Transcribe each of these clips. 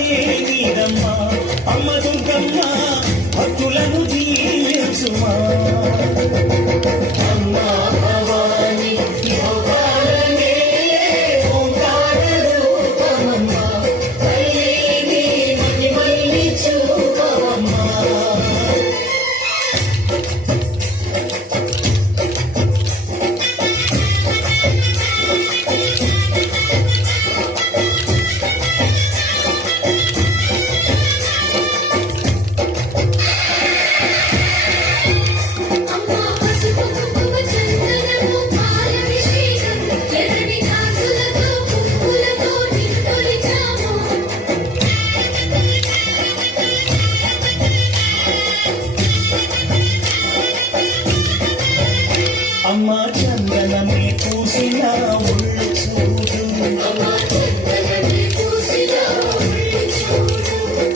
మహిమే నీదమ్మ అమ్మ దుర్గమ్మ భక్తులను దీవించుమా అమ్మా భవాని యోగాలనే ఓంకార రూపమమ్మ తల్లిని మహిమల్ని చూపవమ్మా అమ్మా చందనమే పూసిన ఒళ్ళు చూడు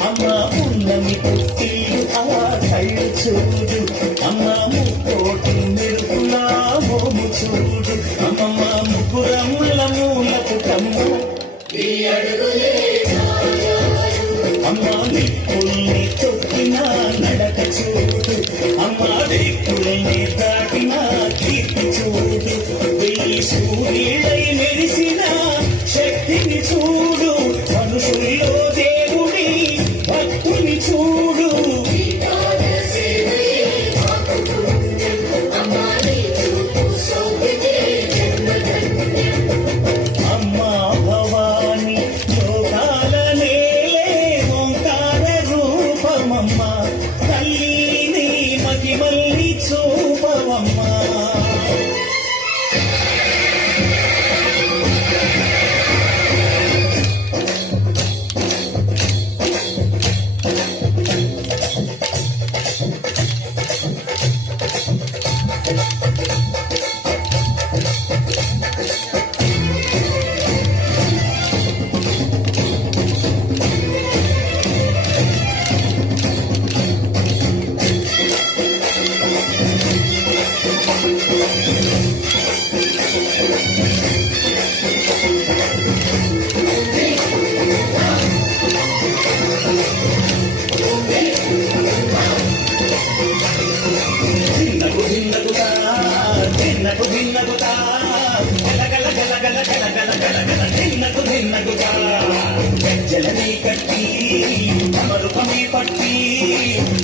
అమ్మా ఉన్నమి పుట్టిల్లు ఆ కళ్ళు చూడు అమ్మా ముక్కోటి మెరుపులా మోము చూడు అమ్మమ్మ ముగ్గురముల మూలకు కమ్మ అమ్మా నిప్పుల్ని తొక్కిన నడక చూడు అమ్మా దిక్కుల్ని దాటిన కీర్తి చూడు వెయ్యి సూర్యుడై మెరిసిన శక్తిని చూడు మనుషుల్లో దేవుడి భక్తుని చూడు అమ్మా భవాని యోగాల నేలే ఓంకార రూపమమ్మ తల్లిని మహిమల్ని చూపవమ్మా జలనీ కట్టి అమరుపమే పట్టి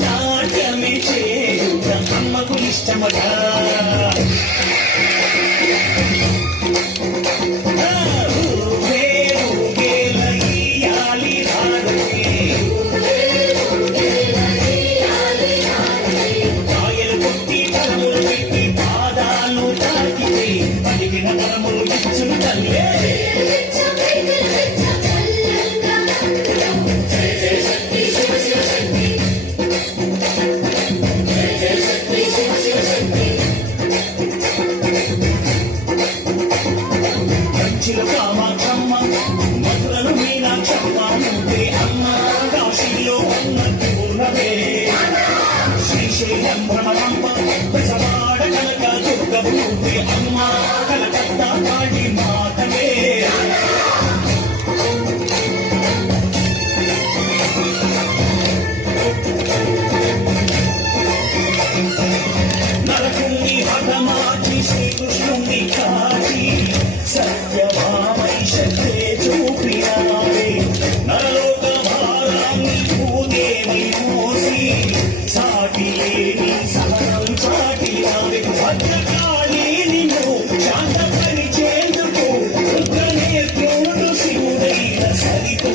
నాట్యమే చేయుట అమ్మకు ఇష్టమట కాయలు కొట్టి పరములు పెట్టి పాదాలు తాకితే పలికిన పరములు ఇచ్చును తల్లే కామాక్షమ్మ మధురను మీనాక్షమ్మ నువ్వే అమ్మ కాశీలో ఉన్నది ఉన్నవే శ్రీశైలం భ్రమరమ్మ బెజవాడ కనక దుర్గవు నువ్వే అమ్మ కలకత్తా కాళీ మాతవే నరకుణ్ణి హఠమాచి శ్రీకృష్ణుణ్ణి కాచి సత్యభామై శక్తే చూపినావే నరలోక భారాన్ని భూదేవై మోసి సాటి లేని సహనం చాటినావే భద్రకాళి నిన్ను శాంతపరిచేందుకు రుద్రనేత్రుడు శివుడైన సరితో